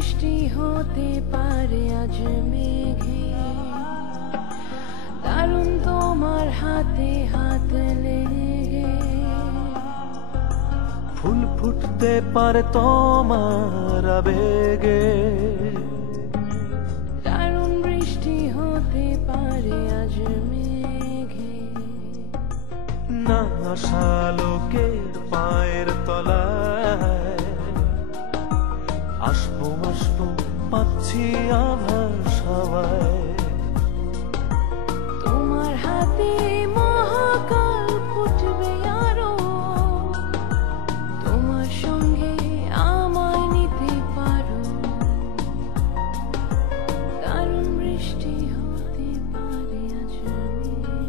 বৃষ্টি হতে পারে আজ মেঘে, দারুণ তোমার হাতে হাত লেগে। ফুল ফুটতে পারে তোমার আবেগে, দারুণ বৃষ্টি হতে পারে আজ মেঘে। না আশা লোকের পায়ের তলায় আসবো আসবো পাচ্ছি আভাস হাওয়ায়। তোমার হাতে মহাকাল ফুটবে আরো, তোমার সঙ্গে আমায় নিতে পারো। দারুণ বৃষ্টি হতে পারে আজ মেঘে,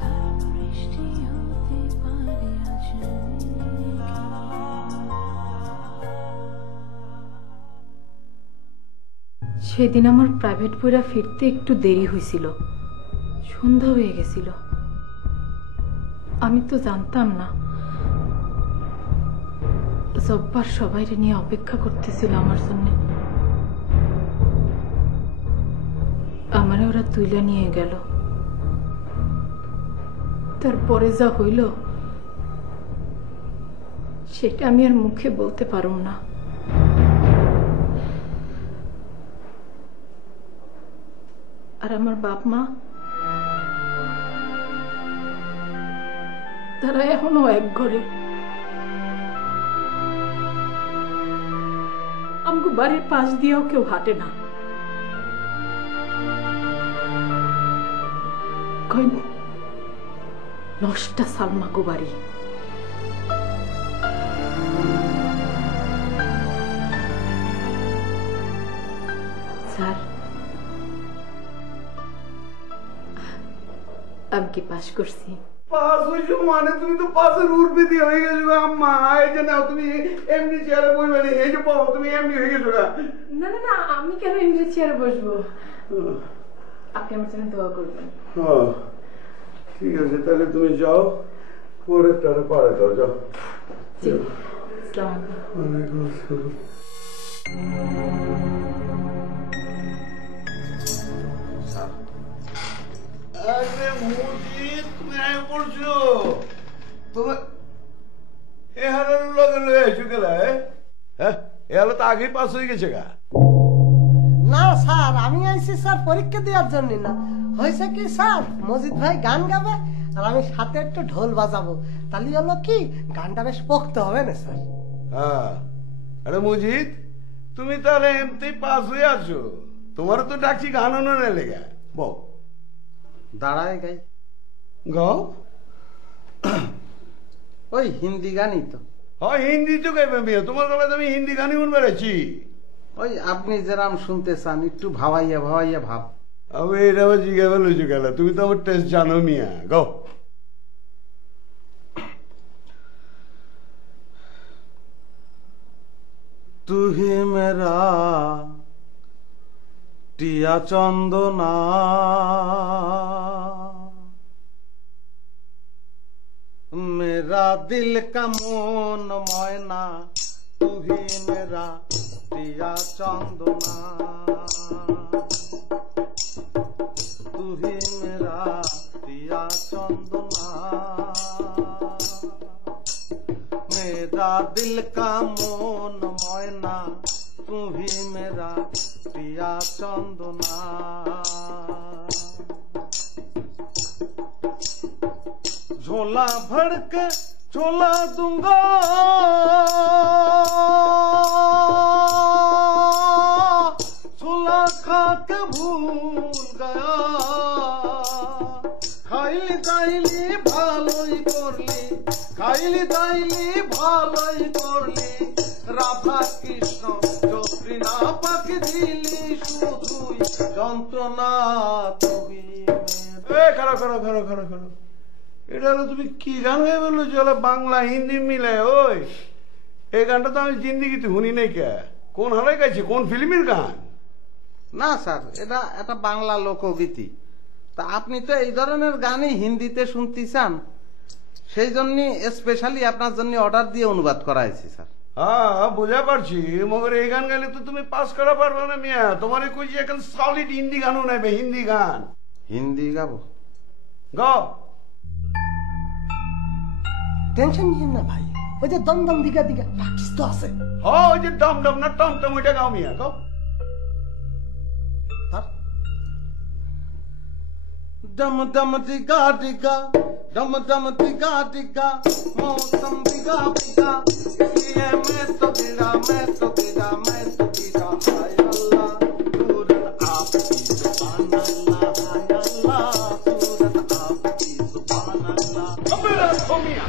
দারুণ বৃষ্টি হতে পারে আজ মেঘে। সেদিন আমার প্রাইভেট পড়া ফিরতে একটু দেরি হয়েছিল, সন্ধ্যা হয়ে গেছিল। আমি তো জানতাম না জব্বার সবাইরে নিয়ে অপেক্ষা করতেছিল আমার জন্য। আমারে ওরা তুইলা নিয়ে গেল। তারপরে যা হইল সেটা আমি আর মুখে বলতে পারুম না। আর আমার বাপ মা তারা এখনো এক ঘরে। আমগো বাড়ির পাশ দিয়েও কেউ হাঁটে না। নষ্টা সালমাগো বাড়ি। স্যার আমি কি পাশ করছি? পাস হইছো মানে তুমি তো পাসের উর্বৃতি হয়ে গেছো আম্মা। এই যে নাও তুমি এমনি চেয়ারে বসবে না, এই যে পাও তুমি এমনি হয়ে গেছো। না না না, আমি কেন এমনি চেয়ারে বসবো? আপনি আমার জন্য দোয়া করবেন। ঠিক আছে, তাহলে তুমি যাও, পরেরটারে পারে দাও, যাও। জি, আসসালামু আলাইকুম। ওয়ালাইকুম আসসালাম। আরে মুজিদ, তুমি আয় পড়ছো? তোমার এ হালের লগে লয়ে আইছো গেলা? হ্যাঁ, এ হালে তো আগেই পাস হয়ে গেছে গা। না স্যার, আমি আইছি স্যার পরীক্ষা দেওয়ার জন্য না। হয়েছে কি স্যার, মজিদ ভাই গান গাবে আর আমি সাথে একটু ঢোল বাজাবো, তাহলে হলো কি গানটা বেশ পোক্ত হবে না স্যার। হ্যাঁ, আরে মজিদ, তুমি তাহলে এমনি পাস হয়ে আছো। তোমার তো ডাকছি গান আনার লেগে। বল, দাঁড়ায় গাই। গাও। ওই হিন্দি গানই তো। হয় হিন্দি তো গাইবে মেয়ে, তোমার গলায় আমি হিন্দি গানই শুনবে বেড়েছি। ওই আপনি যেরাম শুনতে চান, একটু ভাবাইয়া ভাবাইয়া ভাব। আমি এটা আবার জিজ্ঞাসা লইছো গেল, তুমি তো আমার টেস্ট জানো মিয়া। গাও। তুহি মেরা টিয়া চন্দনা, मेरा दिल का मोन मयना, तू ही मेरा दिया चंदना, तू ही मेरा दिया चंदना, मेरा दिल का मोन मयना, तू ही मेरा दिया चंदना, झोला भर के झोला दूंगा, झोला खा के भूल गया, खाइली दाइली भालोई करली, खाइली दाइली भालोई करली, राधा कृष्ण যত্রিনা পাখি দিলি শুধুই যন্ত্রণা তুই। খারাপ খারাপ খারাপ খারাপ খারাপ, এটা হলো তুমি কি গান হয়ে বললো? চলো বাংলা হিন্দি মিলে। ওই এই গানটা তো আমি জিন্দিগিতে শুনি নাই। কে কোন হলে গাইছে, কোন ফিল্মের গান? না স্যার, এটা একটা বাংলা লোকগীতি। তা আপনি তো এই ধরনের গানই হিন্দিতে শুনতে চান, সেই জন্য স্পেশালি আপনার জন্য অর্ডার দিয়ে অনুবাদ করা হয়েছে স্যার। হ্যাঁ বুঝা পারছি, মগর এই গান গাইলে তো তুমি পাস করা পারবে না মিয়া। তোমার কই যে এখন সলিড হিন্দি গানও নেবে, হিন্দি গান। হিন্দি গাবো? গাও। টেনশন নিয়েন না ভাই, ওই যে দমদম দিঘা দিঘা প্র্যাকটিস তো আছে। হ্যাঁ ওই যে ডম ডম না টম টম, ওইটা গাও মিয়া, গাও। डम डम डिगा डिगा, डम डम डिगा डिगा, मौसम डिगा डिगा, इसलिए मैं तो गिरा, मैं तो गिरा, मैं तो गिरा। हाय अल्लाह सूरत आपकी सुभान अल्लाह, हाय अल्लाह सूरत आपकी सुभान अल्लाह। अबे राखो मिया,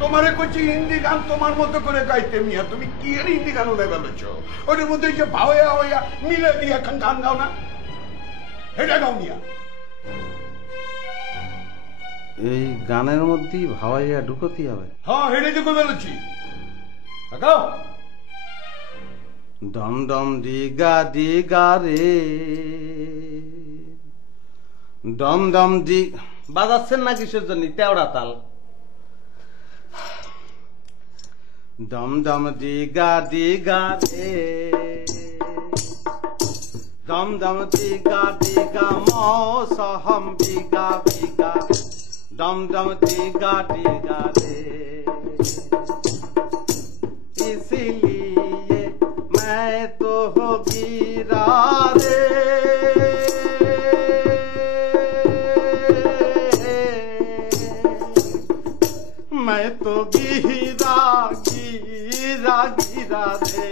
তোমারে কইছি হিন্দি গান তোমার মতো করে গাইতে মিয়া। তুমি কি এর হিন্দি গানও নাই বলেছো? ওটার মধ্যে যে ভাওয়া হইয়া মিলে দিয়ে এখন গান গাও না, এটা গাও মিয়া। এই গানের মধ্যেই ভাওয়াইয়া ঢুকতে হবে? হ্যাঁ হেডে ঢুকে বলেছি, গাও। ডম ডম ডিগা ডিগা রে, ডম ডম ডি বাজাচ্ছেন না কিসের জন্য? তেওড়া তাল। ডম ডম ডিগা ডিগা রে, ডম ডম ডিগা ডিগা, মৌসম বিগা বিগা, डम डम डिगा डिगा रे, इसलिए मैं तो हो गिरा रे, मैं तो गिरा गिरा गिरा रे,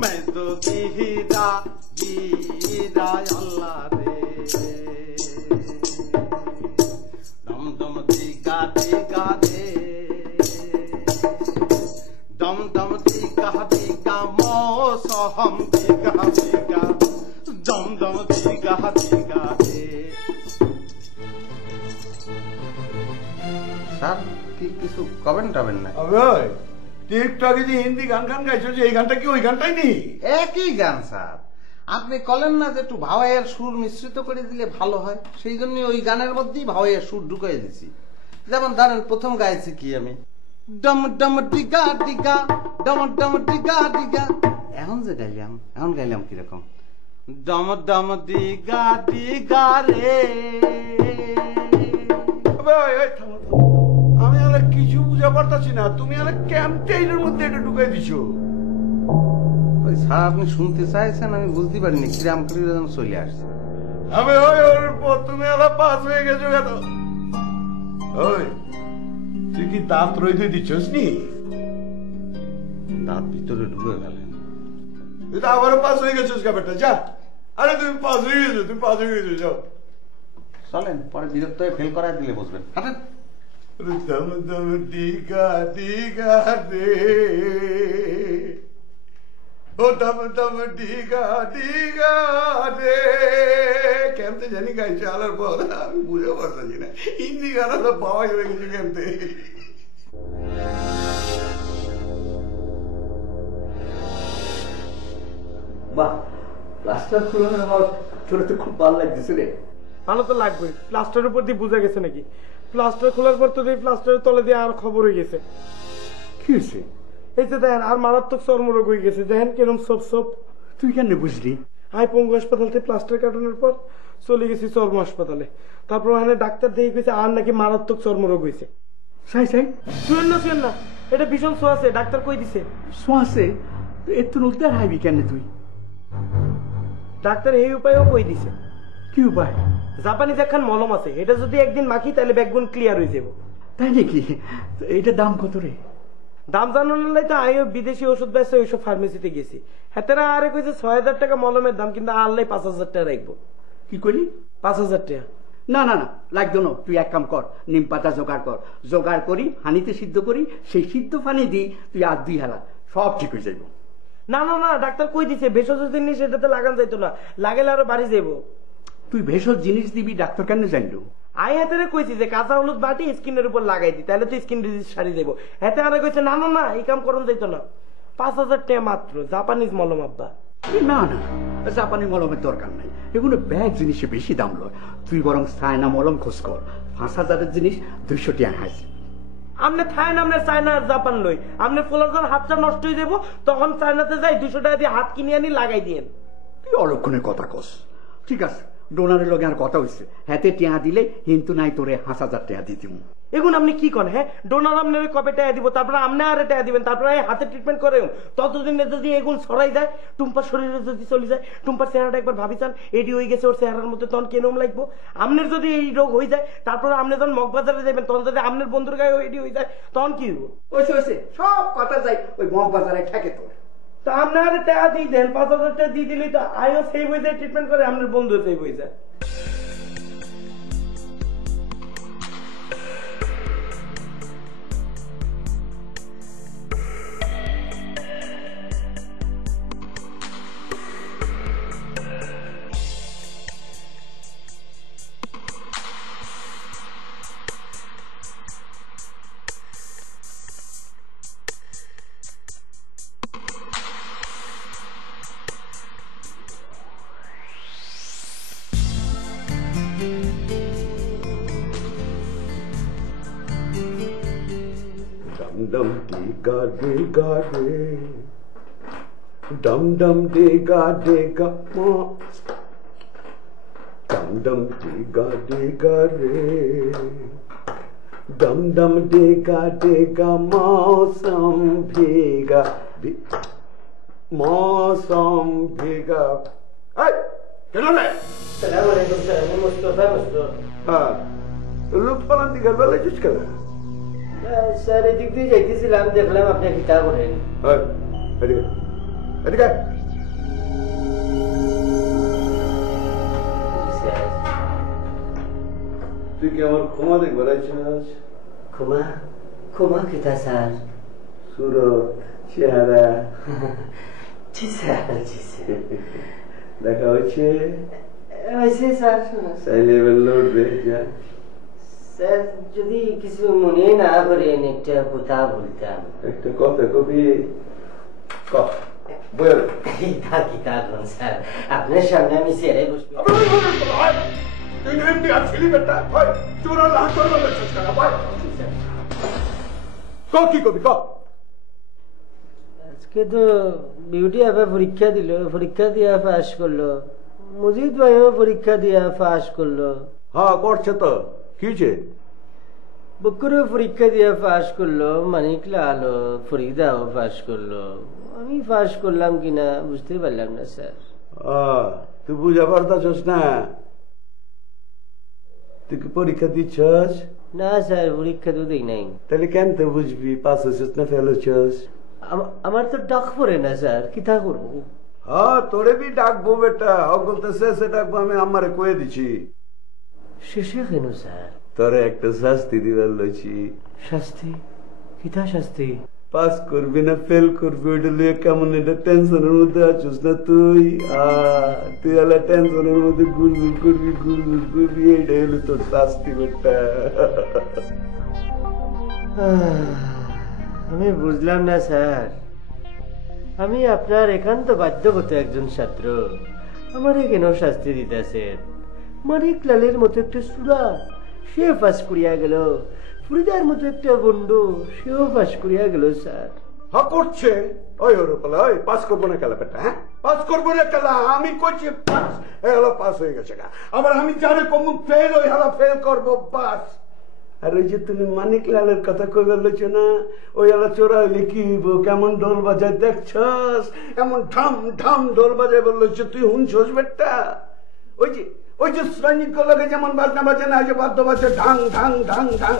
मैं तो गिरा गिरा अल्लाह रे। डम डम डिगा डिगा रे, डम डम डिगा डिगा, मौसम डिगा डिगा, डम डम डिगा डिगा रे। স্যার কি কিছু কমেন্ট হবেন না? আবে তুই একটু আগে যে হিন্দি গান গান গাইছো, যে এই গানটা কি ওই গানটাই নেই? একই গান স্যার। আপনি বলেন না যে একটু ভাওয়াইয়ের সুর মিশ্রিত করে দিলে ভালো হয়, সেই জন্য ওই গানের মধ্যেই ভাওয়াইয়ের সুর ঢুকাই দিছি। যেমন ধরেন প্রথম গাইছি কি আমি, ডম ডম ডিগা ডিগা, ডম ডম ডিগা ডিগা। এখন যে গাইলাম কিরকম, ডম ডম ডিগা ডিগা রে। আমি আর কিছু বুঝা পারতাছি না, তুমি আর ক্যাম্পেইনের মধ্যে এটা ঢুকাই দিছো। স্যার আপনি শুনতে চাইছেন, আমি বুঝতে পারিনি কিরাম করে চলে আসছে। আমি ওই ওর পর তুমি আর পাস হয়ে গেছো কেন? ওই তুই কি দাঁত রইতে দিচ্ছস নি? দাঁত ভিতরে ঢুকে গেলেন। তুই তো আবারও পাস হয়ে গেছিস ব্যাপারটা, যা। আরে তুমি পাস হয়ে গেছো, তুমি পাস হয়ে গেছো, যাও। চলেন পরে বিরক্ত হয়ে ফেল করাই দিলে বসবেন। হাঁটেন। দম দম ডিগা ডিগা রে, ও দম দম ডিগা ডিগা রে। কেমতে জানি গাইছে আলার পর আমি বুঝে পারতাছি না, হিন্দি গান তো পাওয়াই হয়ে গেছে কেমতে। বাহ, প্লাস্টার খোলানোর আমার তোর তো খুব ভালো লাগতেছে রে। ভালো তো লাগবে, প্লাস্টারের উপর দিয়ে বোঝা গেছে নাকি? প্লাস্টার খোলার পর তো এই প্লাস্টারের তলে দিয়ে আর খবর হয়ে গেছে। কি হয়েছে? এই যে দেখেন আর মারাত্মক চর্মরোগ হয়ে গেছে, দেখেন কিরম সব সব। তুই কেন বুঝলি? হাই পঙ্গু হাসপাতাল থেকে প্লাস্টার কাটানোর পর চলে গেছি চর্ম হাসপাতালে। তারপর ওখানে ডাক্তার দেখে গেছে আর নাকি মারাত্মক চর্মরোগ হয়েছে। সাই সাই শুনেন না, এটা ভীষণ ছোঁয়াছে, ডাক্তার কই দিছে। ছোঁয়াছে? এত উদ্ধার হাইবি কেন তুই? ডাক্তার এই উপায়ও কই দিছে। কি উপায়? জাপানিজ একখান মলম আছে, এটা যদি একদিন মাখি তাহলে ব্যাকবোন ক্লিয়ার হয়ে যাব। তাই নাকি? এইটার দাম কত রে? দাম জানানোর তো আমিও বিদেশি ওষুধ ব্যবসা ওইসব ফার্মেসিতে গেছি। হেতেরা আরে কইছে ৬,০০০ টাকা মলমের দাম, কিন্তু আল্লাহ ৫,০০০ টাকা রাখবো। কি করলি? ৫,০০০ টাকা। না না না, লাগতো না। তুই এক কাম কর, নিম পাতা জোগাড় কর, জোগাড় করি হানিতে সিদ্ধ করি, সেই সিদ্ধ পানি দিই তুই আর ২ হালা, সব ঠিক হয়ে যাইব। না না না, ডাক্তার কই দিছে ভেষজ জিনিস এটাতে লাগান যাইতো না, লাগাইলে আরো বাড়ি যাইব। তুই ভেষজ জিনিস দিবি, ডাক্তার কেন জানলো? আই হাতে কইছি যে কাঁচা হলুদ বাটি স্কিনের উপর লাগাই দি, তাহলে তো স্কিন ডিজিজ সারি যাবো। হাতে আরে কইছে না না না, এই কাম করুন যাইতো না। ৫,০০০ টাকা মাত্র, জাপানিজ মলম আব্বা। না না, জাপানি মলমের দরকার নাই, এগুলো ব্যাগ জিনিসে বেশি দাম লয়। তুই বরং সায়না মলম খোঁজ কর, ৫,০০০-এর জিনিস ২০০ টাকা হাইছে। আপনি থাকেন আপনার চায়না আর জাপান লই, আপনার ফোলার যখন হাতটা নষ্ট হয়ে যাবো তখন চায়নাতে যাই 200 টাকা দিয়ে হাত কিনে আনি লাগাই দিয়েন। তুই অলক্ষণের কথা কস। ঠিক আছে, ডোনারের লগে আর কথা হয়েছে, হাতে টিয়া দিলে কিন্তু নাই তোরে 5,000 টাকা দিয়ে দিব। এখন আপনি কি করেন? হ্যাঁ, ডোনার আপনার কবে টাকা দিব, তারপরে আপনি আর টাকা দিবেন, তারপরে হাতে ট্রিটমেন্ট করে ততদিনে যদি এগুন ছড়াই যায়, টুম্পার শরীরে যদি চলে যায়, টুম্পার চেহারাটা একবার ভাবি চান এটি হয়ে গেছে ওর চেহারার মধ্যে, তখন কেন লাগবো? আপনার যদি এই রোগ হয়ে যায়, তারপরে আপনি যখন মগবাজারে যাবেন, তখন যদি আপনার বন্ধুর গায়ে এটি হয়ে যায়, তখন কি হইব? ওইসে সব কথা যাই ওই মগবাজারে ঠেকে তোর। তা আপনার টাকা দিয়ে দেন, 5,000 টাকা দিয়ে দিলেই তো আয়ও সেভ হয়ে যায়, ট্রিটমেন্ট করে আপনার বন্ধু সেভ হয়ে যায়। Dum dum diga diga ma, dum dum diga diga re, dum dum diga diga mausam bhiga, mausam bhiga. Hey, kena le? Assalamualaikum sir, আমি মুস্তাফা মুস্তাফা। হ্যাঁ, লোক ফলান দিকে বেলা চুজ করে। স্যার এদিক দিয়ে যাইতেছিলাম, দেখলাম আপনি কিতা করেন। হ্যাঁ, এদিকে এদিকে। তুই কি আমার ক্ষমা দেখবে রাইছিস? ক্ষমা ক্ষমা কিতা স্যার? সুরত, চেহারা। জি স্যার, জি স্যার। দেখা হচ্ছে? হয়েছে স্যার। চাইলে এবার লড়বে যা। স্যার যদি কিছু মনে না করেন একটা কথা বলতাম। একটা কথা কবি বল। কিতা কোন স্যার, আপনার সামনে আমি চেয়ারে বসবো। তুই এমনি আছিলি বেটা, হয় তোরা লান্তর বলে চেষ্টা কর। কি কবি ক? আজকে তো বিউটি আপা পরীক্ষা দিল, পরীক্ষা দিয়া পাস করলো। মজিদ ভাইও পরীক্ষা দিয়া পাস করলো। হ্যাঁ করছে তো, কি হয়েছে? বকুরও পরীক্ষা দিয়ে পাস করলো, মানিক লালও, ফরিদাও পাস করলো। আমি পাস করলাম কিনা বুঝতে পারলাম না স্যার। তুই বুঝা পারতাছস না? তুই কি পরীক্ষা দিচ্ছস? না স্যার, পরীক্ষা তো দিই নাই। তাহলে কেন তো বুঝবি পাস হচ্ছিস না ফেল হচ্ছিস? আমার তো ডাক পড়ে না স্যার, কিতা করবো? হ্যাঁ তোরে বি ডাকবো বেটা, বলতে শেষে ডাকবো, আমি আমারে কয়ে দিছি। শেষে কেন স্যার? তোরে একটা শাস্তি দিবার লইছি। শাস্তি? কিতা শাস্তি? পাস করবি না ফেল করবি ওইটা লিয়ে কেমন এটা টেনশনের মধ্যে আছিস না তুই? তুই এলা টেনশনের মধ্যে গুলগুল করবি, এইটাই হলো তোর শাস্তি বেটা। আমি বুঝলাম না স্যার, আমি আপনার একান্ত বাধ্যগত একজন ছাত্র, আমারে কেন শাস্তি দিতেছেন? মানিক লালের মতো একটা সুরা, সে পাস করিয়া গেল। ফরিদার মতো একটা বন্ধু, সেও পাস করিয়া গেল স্যার। করছে ওই ওর ওই পাস করবো না কেলা বেটা? হ্যাঁ পাস করবো না কেলা? আমি করছি পাস, এগুলো পাস হয়ে গেছে। আবার আমি জানে কম ফেল, ওই হালা ফেল করবো বাস। আর ওই যে তুমি মানিক লালের কথা কই বলছ না, ওই এলা চোরা হইলে কি হইব? কেমন ঢোল বাজায় দেখছস? এমন ঢাম ঢাম ঢোল বাজায় বলছ, তুই হুনছস বেটা? ওই যে সৈনিক লাগে যেমন বাজনা বাজে না, যে বাদ্য বাজে ঢাং ঢাং ঢাং ঢাং,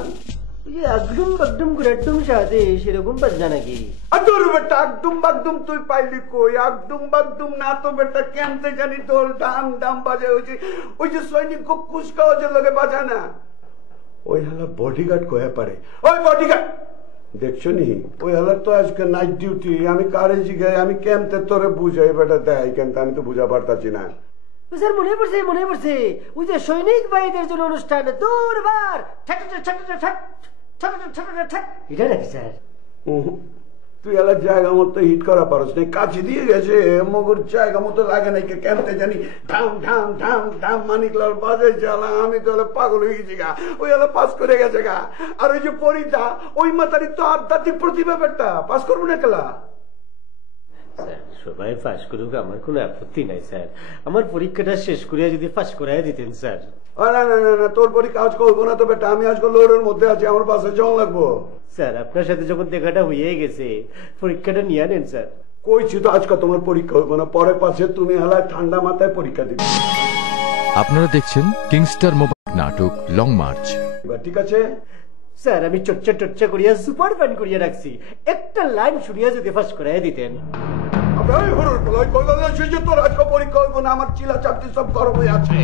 একদম একদম করে একদম সাথে সেরকম বাজনা নাকি? আদর বেটা একদম বাগদুম তুই পাইলি কই? একদম বাগদুম না তো বেটা, কেমতে জানি ঢোল ঢাম ঢাম বাজে। ওই যে সৈনিক কুচকাও যে লগে বাজা না, ওই হালা বডিগার্ড কয়ে পারে। ওই বডিগার্ড দেখছো নি? ওই হালা তো আজকে নাইট ডিউটি। আমি কারে জিগাই, আমি কেমতে তোরে বুঝাই বেটা? দেয় কেমতে, আমি তো বুঝা পারতাছি না। স্যার মনে পড়ছে ওই যে সৈনিক ভাইদের জন্য অনুষ্ঠান, দুর্বার এটা নাকি স্যার? তুই এলার জায়গা মতো হিট করা পারস না, কাছে দিয়ে গেছে মগর জায়গা মতো লাগে নাই কেমতে জানি ঢাম ঢাম ঢাম ঢাম মানিকলাল বাজে জ্বালা, আমি তো পাগল হয়ে গেছি গা, ওই এলা পাস করে গেছে গা। আর ওই যে পরীক্ষা ওই মাতারি তো আধ্যাত্মিক প্রতিভা বেটা, পাস করবো না কেলা? স্যার সবাই পাস করুক, আমার কোনো আপত্তি নাই স্যার, আমার পরীক্ষাটা শেষ করিয়া যদি পাস করাই দিতেন স্যার। না না না না, তোর পরীক্ষা আজ করবো না তো বেটা, আমি আজকে লোডের মধ্যে আছি, আমার পাশে জল লাগবো। স্যার আপনার সাথে যখন দেখাটা হয়ে গেছে পরীক্ষাটা নিয়ে নেন স্যার। কইছি তো আজকে তোমার পরীক্ষা হইব না, পরে পাশে তুমি হেলায় ঠান্ডা মাথায় পরীক্ষা দিবে। আপনারা দেখছেন কিংস্টার মোবাইল নাটক লং মার্চ। ঠিক আছে স্যার, আমি চর্চা টর্চা করিয়া সুপার ফাইন করিয়া রাখছি, একটা লাইন শুনিয়া যদি পাস করাই দিতেন। তোর আজকে পরীক্ষা হইব না, আমার চিলা চাপটি সব গরম হয়ে আছে।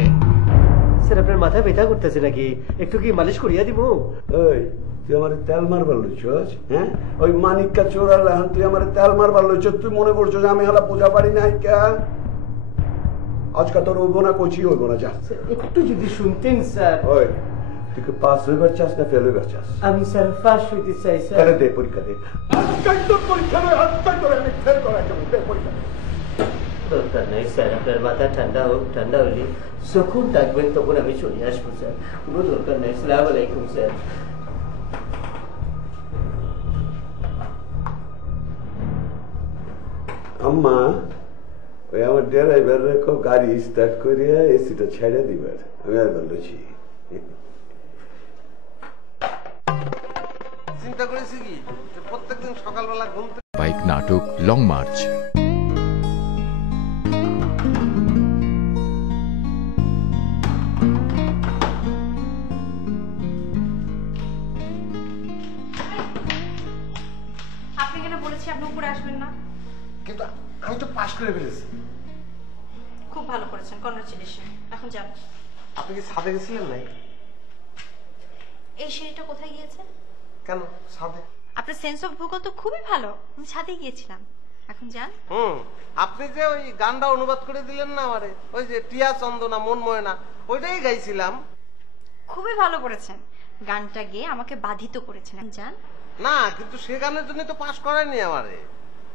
স্যার আপনার মাথা ব্যথা করতেছে নাকি, একটু কি মালিশ করিয়া দিব? ওই তুই আমার তেল মারবার লইছস? হ্যাঁ, ওই মানিককা চোরাল তুই আমার তেল মারবার লইছ, তুই মনে করছো যে আমি হলা বোঝা পারি না? আজকে তোর হইব না, কোচি হইব না, যা। একটু যদি শুনতেন স্যার। ওই তুই কি পাস হইবার চাস না ফেল হইবার চাস? আমি স্যার পাস হইতে চাই স্যার। তাহলে দে পরীক্ষা দে। পরীক্ষা নয়, আজকাল তোর আমি ফেল করাই যাবো, দে পরীক্ষা। দরকার নাই স্যার, আপনার মাথা ঠান্ডা হোক, ঠান্ডা হইলে যখন ডাকবেন তখন আমি চলে আসবো স্যার, কোনো দরকার নাই। আসসালামু আলাইকুম স্যার। আম্মা, ওই আমার ড্রাইভার রেখো গাড়ি স্টার্ট করিয়া এসিটা ছেড়ে দিবার, আমি আর বলছি। চিন্তা করেছি কি প্রত্যেকদিন সকালবেলা ঘুম থেকে বাইক নাটক লং মার্চ। আপনি কেন বলেছি আপনি উপরে আসবেন না? কিন্তু আমি তো পাশ করে ফেলেছি। খুব ভালো করেছেন, কনগ্রাচুলেশন। এখন যান। আপনি কি ছাদে গেছিলেন? নাই। এই সিঁড়িটা কোথায় গিয়েছে? কেন ছাদে? আপনার সেন্স অফ ভূগোল তো খুবই ভালো, আমি ছাদে গিয়েছিলাম। এখন যান। আপনি যে ওই গানটা অনুবাদ করে দিলেন না আমারে, ওই যে টিয়া চন্দনা মন ময়না, ওইটাই গাইছিলাম। খুবই ভালো করেছেন, গানটা গেয়ে আমাকে বাধিত করেছেন। যান। না, কিন্তু সে গানের জন্য তো পাশ করায়নি আমারে।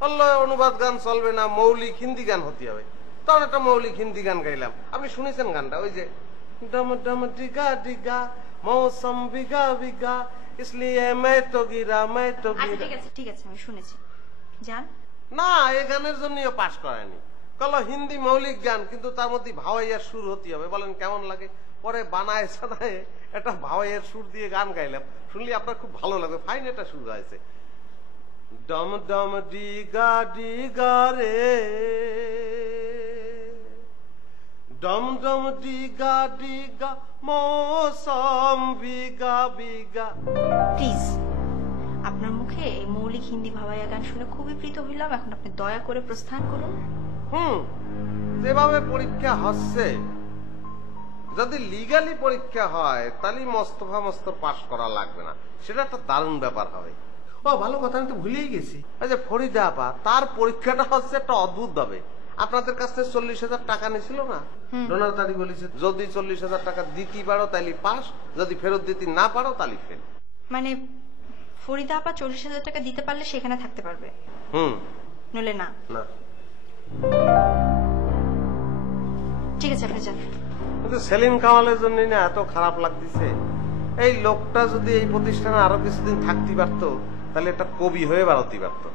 বললো অনুবাদ গান চলবে না, মৌলিক হিন্দি গান হতে হবে। তখন একটা মৌলিক হিন্দি গান গাইলাম। আপনি শুনেছেন গানটা? ওই যে ডম ডম ডিগা ডিগা মৌসম বিগা বিগা इसलिए मैं तो गिरा मैं तो गिरा। ঠিক আছে আমি শুনেছি। যান। না, এই গানের জন্যও পাশ করায়নি। কল হিন্দি মৌলিক গান, কিন্তু তার মধ্যে ভাওয়াইয়ার সুর হতে হবে। বলেন কেমন লাগে? পরে বানায় সানায় একটা ভাওয়াইয়ার সুর দিয়ে গান গাইলাম, শুনলে আপনার খুব ভালো লাগবে। ফাইন একটা সুর আছে। ডম ডম ডিগা ডিগা রে ডম ডম ডিগা ডিগা মৌসম বিগা বিগা। প্লিজ, আপনার মুখে এই মৌলিক হিন্দি ভাওয়াইয়া গান শুনে খুবই প্রীত হইলাম। এখন আপনি দয়া করে প্রস্থান করুন। যেভাবে পরীক্ষা হচ্ছে, যদি লিগালি পরীক্ষা হয় তাহলে মস্তফা মস্ত পাশ করা লাগবে না, সেটা একটা দারুণ ব্যাপার হবে। ও ভালো কথা, আমি তো ভুলেই গেছি। ওই যে ফরিদা আপা, তার পরীক্ষাটা হচ্ছে একটা অদ্ভুত ভাবে। আপনাদের কাছ থেকে 40,000 টাকা নিয়েছিল না? ডোনার তারি বলেছে যদি 40,000 টাকা দিতে পারো তাহলে পাস, যদি ফেরত দিতে না পারো তাহলে ফেল। মানে ফরিদা আপা 40,000 টাকা দিতে পারলে সেখানে থাকতে পারবে, নইলে না। না, ঠিক আছে আপনি যান। কিন্তু সেলিম কামালের জন্য না এত খারাপ লাগতেছে। এই লোকটা যদি এই প্রতিষ্ঠানে আরো কিছুদিন থাকতে পারতো তাহলে একটা কবি হয়ে বেরোতে পারতো।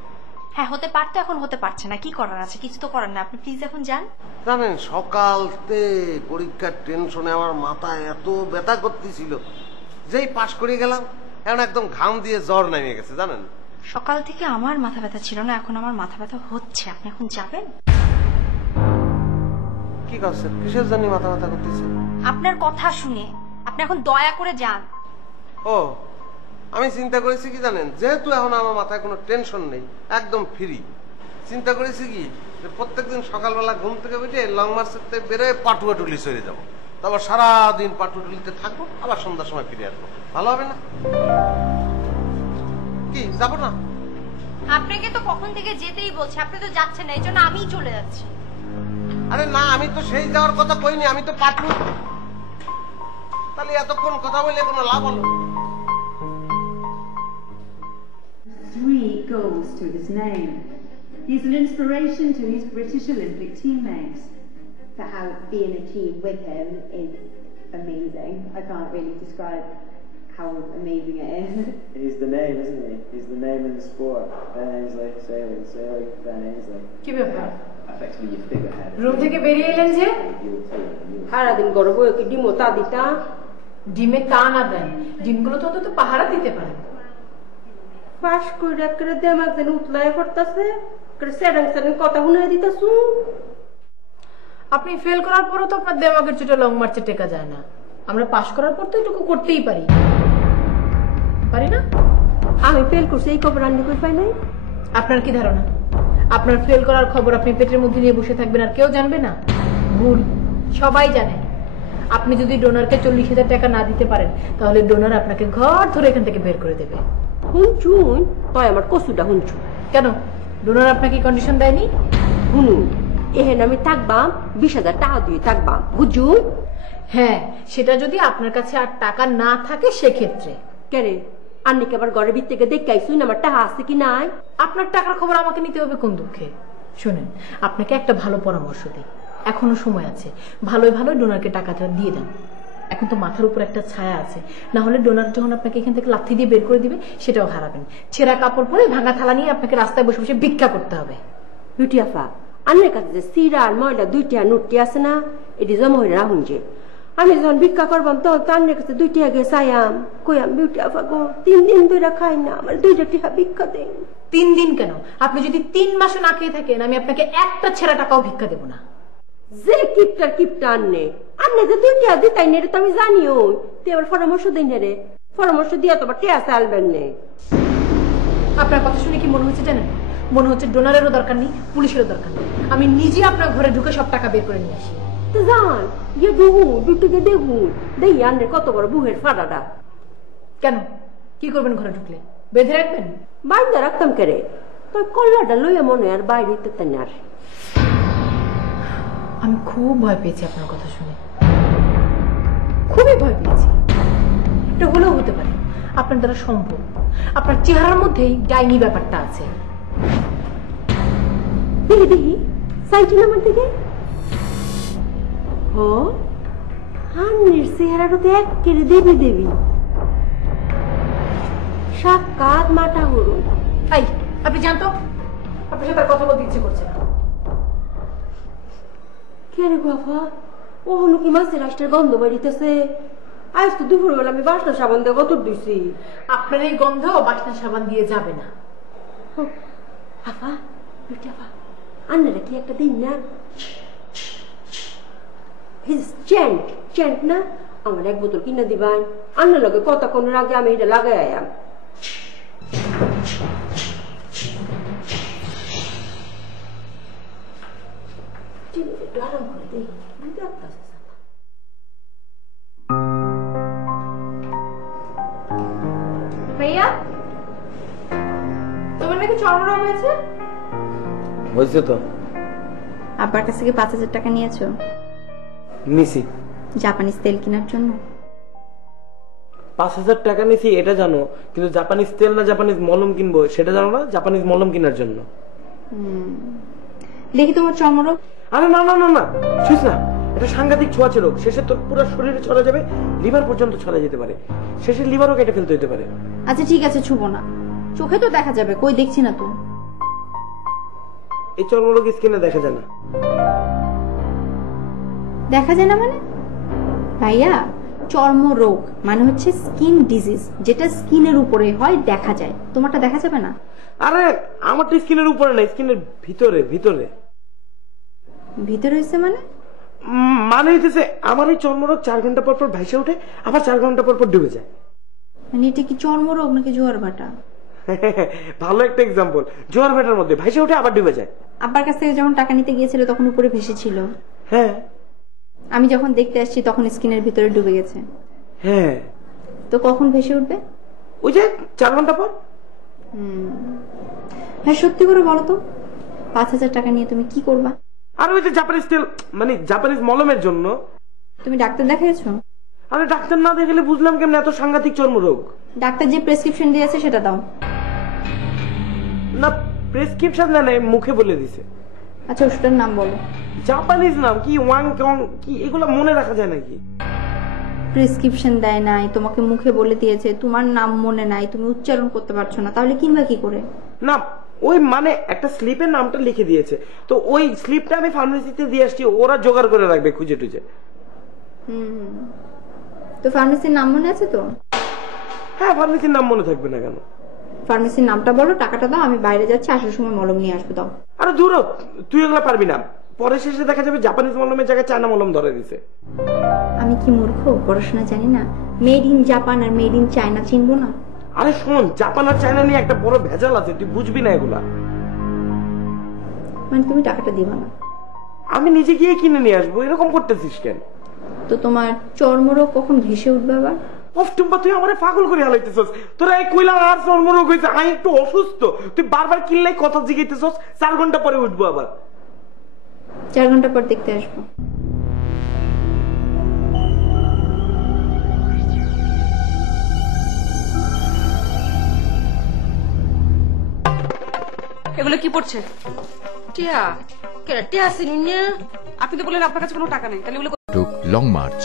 হ্যাঁ হতে পারতো, এখন হতে পারছে না। কি করার আছে? কিছু তো করার না। আপনি প্লিজ এখন যান। জানেন, সকালতে পরীক্ষার টেনশনে আমার মাথায় এত ব্যথা করতেছিল, যেই পাশ করে গেলাম এখন একদম ঘাম দিয়ে জ্বর নেমে গেছে। জানেন, সকাল থেকে আমার মাথা ব্যথা ছিল না, এখন আমার মাথা ব্যথা হচ্ছে। আপনি এখন যাবেন? কি করছেন? কিসের জন্য মাথা ব্যথা করতেছে? আপনার কথা শুনে। আপনি এখন দয়া করে যান। ও, আমি চিন্তা করেছি কি জানেন, যেহেতু এখন আমার মাথায় কোনো টেনশন নেই, একদম ফ্রি, চিন্তা করেছি কি যে প্রত্যেকদিন সকালবেলা ঘুম থেকে উঠে লং মার্চের বেরোয় পাটুয়াটুলি চলে যাবো, তারপর সারাদিন পাটুয়াটুলিতে থাকবো, আবার সন্ধ্যার সময় ফিরে আসবো। ভালো হবে না? কি যাবো না? আপনাকে তো কখন থেকে যেতেই বলছে, আপনি তো যাচ্ছেন না, এই জন্য আমিই চলে যাচ্ছি। আরে না, আমি তো সেই যাওয়ার কথা কইনি, আমি তো পাটু। তাহলে এতক্ষণ কথা বলে কোনো লাভ হলো? 3 goals. importance to his name. He's an inspiration to his British Olympic teammates. To have being a team with him is amazing. I can't really describe how amazing it is. He's the name, isn't he? He's the name in the sport. Ben Ainsley, sailing, Ben Ainsley. কি ব্যাপার? Effectively your figurehead. Room থেকে বেরিয়ে এলেন যে? সারাদিন গর্ব কি ডিমও তা দিতা? ডিমে তা না দেন, ডিমগুলো তো অন্তত পাহারা দিতে পারেন। পাশ কইরা করে দেমাগ যেন উতলায় পড়তাছে, করে সেডাং সেডাং কথা শুনাই দিতাছু। আপনি ফেল করার পরও তো আপনার দেমাগের চোটে লং মার্চে টেকা যায় না। আমরা পাশ করার পর তো এটুকু করতেই পারি, পারি না? আমি ফেল করছি এই খবর আনলি কই পাই নাই? আপনার কি ধারণা আপনার ফেল করার খবর আপনি পেটের মধ্যে নিয়ে বসে থাকবেন আর কেউ জানবে না? ভুল, সবাই জানে। আপনি যদি ডোনারকে 40,000 টাকা না দিতে পারেন তাহলে ডোনার আপনাকে ঘর ধরে এখান থেকে বের করে দেবে। হুনচুন তাই আমার কসুটা হুনচু। কেন ডোনার আপনাকে কন্ডিশন দেয়নি? হুনু এহেন আমি থাকবাম 20,000 টাকা দিয়ে থাকবাম, বুঝুন? হ্যাঁ, সেটা যদি আপনার কাছে আর টাকা না থাকে সেক্ষেত্রে। কেরে আন্নি কি আবার ঘরের ভিতর থেকে দেখে আইসুন আমার টাকা আছে কি নাই? আপনার টাকার খবর আমাকে নিতে হবে কোন দুঃখে? শুনেন, আপনাকে একটা ভালো পরামর্শ দিই, এখনো সময় আছে, ভালোই ভালো ডোনারকে টাকাটা দিয়ে দেন। এখন তো মাথার উপর একটা ছায়া আছে, না হলে ডোনার যখন আপনাকে এখান থেকে লাথি দিয়ে বের করে দিবে সেটাও হারাবেন। ছেঁড়া কাপড় পরে ভাঙা থালা নিয়ে আপনাকে রাস্তায় বসে বসে ভিক্ষা করতে হবে। বিউটি আফা, আন্নের কাছে যে সিরা আর ময়লা 2টা নোটটি আছে না, এটি জমা হয়ে রাখুন যে। আমি যখন ভিক্ষা করবাম তখন তো আন্নের কাছে 2 টাকা গিয়ে চাইয়াম, কইয়াম বিউটি আফা গো 3 দিন ধরে খাই না, আমার 2 টাকা ভিক্ষা দেন। 3 দিন কেন, আপনি যদি 3 মাসও না খেয়ে থাকেন আমি আপনাকে একটা ছেঁড়া টাকাও ভিক্ষা দেবো না। যে কিপটা আন্নে আন্নে যে 2 টাকা দিতাই না, এটা তো আমি জানিও। তুই আবার পরামর্শ দিন রে, পরামর্শ দিয়া তোমার টেয়া চালবেন নে। আপনার কথা শুনে কি মনে হচ্ছে জানেন? মনে হচ্ছে ডোনারেরও দরকার নেই, পুলিশেরও দরকার নেই, আমি নিজে আপনার ঘরে ঢুকে সব টাকা বের করে নিয়ে আসি। তো জান গিয়ে দেখুন, দুটোকে দেখুন, দেখি আন্নের কত বড় বুহের ফাটাটা। কেন, কি করবেন ঘরে ঢুকলে? বেঁধে রাখবেন? বাইরে রাখতাম কেরে, তোর কল্লাটা লইয়া মনে আর বাইরে তাই না। আমি খুব ভয় পেয়েছি আপনার কথা শুনে, খুবই ভয় পেয়েছি। এটা হলেও হতে পারে আপনার দ্বারা সম্ভব, আপনার চেহারার মধ্যেই ডাইনি ব্যাপারটা আছে। দেখি দেখি সাইটি নাম্বার থেকে ও আন্নের চেহারাটা তো একেবারে দেবী দেবী, সাক্ষাৎ মাটা হরু। আপনি জানতো আপনার সাথে কথা বলতে ইচ্ছে করছে না? কে রে বাবা, ও হলো কি মাছের রাষ্ট্রের গন্ধ বাড়িতেছে। আজ তো দুপুরবেলা আমি বাসনা সাবান দিয়ে বতর দিছি। আপনার এই গন্ধ বাসনা সাবান দিয়ে যাবে না। আফা বেটা আফা, আন্নারা কি একটা দিন না চেন্ট না, আমার 1 বোতল কিনে দিবান। আন্নার লগে কথা কোনের আগে আমি এটা লাগাই আয়াম। ভাইয়া, তোমার নাকি চর্মরোগ হয়েছে? হয়েছে তো। আব্বার কাছ থেকে 5,000 টাকা নিয়েছো? নিছি। জাপানিজ তেল কেনার জন্য? 5,000 টাকা নিছি এটা জানো, কিন্তু জাপানিজ তেল না জাপানিজ মলম কিনবো সেটা জানো না? জাপানিজ মলম কেনার জন্য। দেখি তোমার চর্মরোগ। আরে না না না না, শুস না, এটা সাংঘাতিক ছোঁয়াচে রোগ। শেষে তোর পুরো শরীরে ছড়া যাবে, লিভার পর্যন্ত ছড়া যেতে পারে, শেষে লিভারও কেটে ফেলতে হতে পারে। আচ্ছা ঠিক আছে, ছুবো না, চোখে তো দেখা যাবে, কই দেখছি না তো। এই চর্মরোগ স্কিনে দেখা যায় না। দেখা যায় না মানে? ভাইয়া, চর্মরোগ মানে হচ্ছে স্কিন ডিজিজ, যেটা স্কিনের উপরে হয়, দেখা যায়। তোমারটা দেখা যাবে না। আরে আমার তো স্কিনের উপরে না, স্কিনের ভিতরে ভিতরে ভিতরে হইছে মানে? মানে হইতেছে আমার এই চর্মরোগ 4 ঘন্টা পর পর ভাইসে ওঠে, আবার 4 ঘন্টা পর পর ডুবে যায়। মানে এটা কি চর্মরোগ নাকি জোয়ার ভাটা? ভালো একটা এক্সাম্পল, জোয়ার ভাটার মধ্যে ভাইসে ওঠে আবার ডুবে যায়। আব্বার কাছ থেকে যখন টাকা নিতে গিয়েছিল তখন উপরে ভেসে ছিল। হ্যাঁ, আমি যখন দেখতে আসছি তখন স্কিনের ভিতরে ডুবে গেছে। হ্যাঁ, তো কখন ভেসে উঠবে? ওই যে 4 ঘন্টা পর। হ্যাঁ, সত্যি করে বলো তো 5,000 টাকা নিয়ে তুমি কি করবা? আর ওই যে জাপানিজ তেল মানে জাপানিজ মলমের জন্য। তুমি ডাক্তার দেখাইছো? আরে ডাক্তার না দেখালে বুঝলাম কেমন এত সাংঘাতিক চর্মরোগ। ডাক্তার যে প্রেসক্রিপশন দিয়েছে সেটা দাও। না প্রেসক্রিপশন না নাই, মুখে বলে দিছে। আচ্ছা ওষুধের নাম বলো। জাপানিজ নাম কি ওয়াং কং কি এগুলো মনে রাখা যায় নাকি? প্রেসক্রিপশন দেয় নাই, তোমাকে মুখে বলে দিয়েছে, তোমার নাম মনে নাই, তুমি উচ্চারণ করতে পারছো না, তাহলে কিনবা কি করে? না ওই মানে একটা স্লিপের নামটা লিখে দিয়েছে, তো ওই স্লিপটা আমি ফার্মেসিতে দিয়ে আসছি, ওরা জোগাড় করে রাখবে খুঁজে টুজে। তো ফার্মেসির নাম মনে আছে তো? হ্যাঁ ফার্মেসির নাম মনে থাকবে না কেন? ফার্মেসির নামটা বলো, টাকাটা দাও, আমি বাইরে যাচ্ছি, আসার সময় মলম নিয়ে আসবো। দাও। আরে দূর, তুই এগুলো পারবি না, পরে শেষে দেখা যাবে জাপানিজ মলমের জায়গায় চায়না মলম ধরে দিছে। আমি কি মূর্খ, পড়াশোনা জানি না? মেড ইন জাপান আর মেড ইন চায়না চিনবো না? আরে শোন, জাপান আর চায়না নিয়ে একটা বড় ভেজাল আছে, তুই বুঝবি না এগুলা। মানে তুমি টাকাটা দিবা না? আমি নিজে গিয়ে কিনে নিয়ে আসবো, এরকম করতেছিস কেন? তো তোমার চর্মরোগ কখন ভেসে উঠবে আবার? টুম্পা তুই আমারে পাগল করে হালাইতেছস, তোরা এই কইলা আর চর্মরোগ হইছে, আমি একটু অসুস্থ, তুই বারবার কিনলেই কথা জিগাইতেছস। 4 ঘন্টা পরে উঠবো আবার। 4 ঘন্টা পর দেখতে আসবো। এগুলো কি পড়ছে? টিয়া কে টিয়া সিনুনিয়া? আপনি তো বললেন আপনার কাছে কোনো টাকা নেই, তাহলে এগুলো লং মার্চ।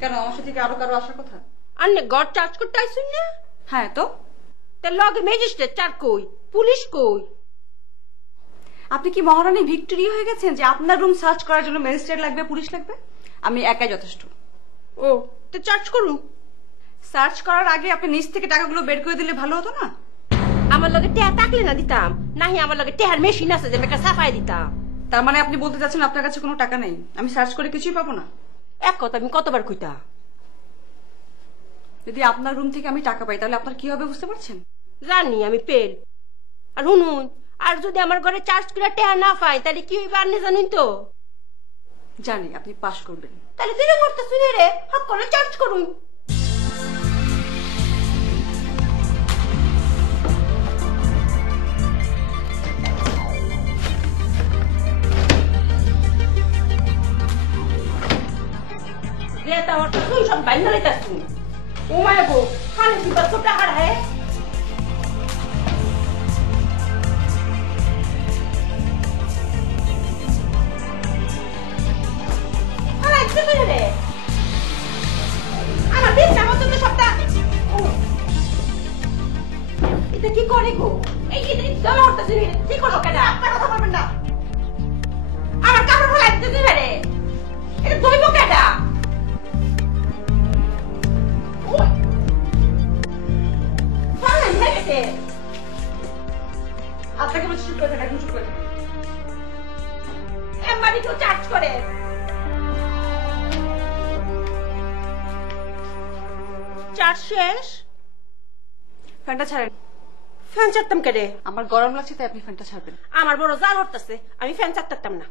কেন আমার সাথে আরো কারো আসার কথা? আন্নে গড় চার্জ করতে আইসুন না? হ্যাঁ তো লগে ম্যাজিস্ট্রেট চার কই, পুলিশ কই? আপনি কি মহারানী ভিক্টোরি হয়ে গেছেন যে আপনার রুম সার্চ করার জন্য ম্যাজিস্ট্রেট লাগবে, পুলিশ লাগবে? আমি একাই যথেষ্ট। ও তো চার্জ করুন। সার্চ করার আগে আপনি নিচ থেকে টাকাগুলো বের করে দিলে ভালো হতো না? আমার লগে টেহা থাকলে না দিতাম, নাহি আমার লগে টেহার মেশিন আছে যে মেকা সাফাই দিতাম। তার মানে আপনি বলতে চাচ্ছেন আপনার কাছে কোনো টাকা নেই, আমি সার্চ করে কিছুই পাবো না? এক কথা আমি কতবার কইতা। যদি আপনার রুম থেকে আমি টাকা পাই তাহলে আপনার কি হবে বুঝতে পারছেন? জানি আমি পেল। আর শুনুন, আর যদি আমার ঘরে চার্জ করে টেহা না পাই তাহলে কি হইবে আপনি জানেন তো? জানি আপনি পাস করবেন। তাহলে দিনে করতে শুনে রে হক করে চার্জ করুন। देता और तू सब बंद ले तू ओ माय गॉड खाने की बस छोटा हड़ है अरे कितने रे আমার বিছনা মত তো সবটা এটা কি করে গো? এই যে দাও হতে দিবি কি করো কেন? আপনার কথা বলবেন না, আমার কাপড় ফলাই দিতে দিবে রে, এটা দইব কেডা? আপনাকে বলছি চুপ করে থাকা, চুপ করে থাকা। এমবাডি কেউ চার্জ করে? চার্জ শেষ? ফ্যানটা ছাড়েন। ফ্যান চাটতাম কেটে? আমার গরম লাগছে তাই আপনি ফ্যানটা ছাড়বেন। আমার বড় জার হরতাছে, আমি ফ্যান চাটতাম না।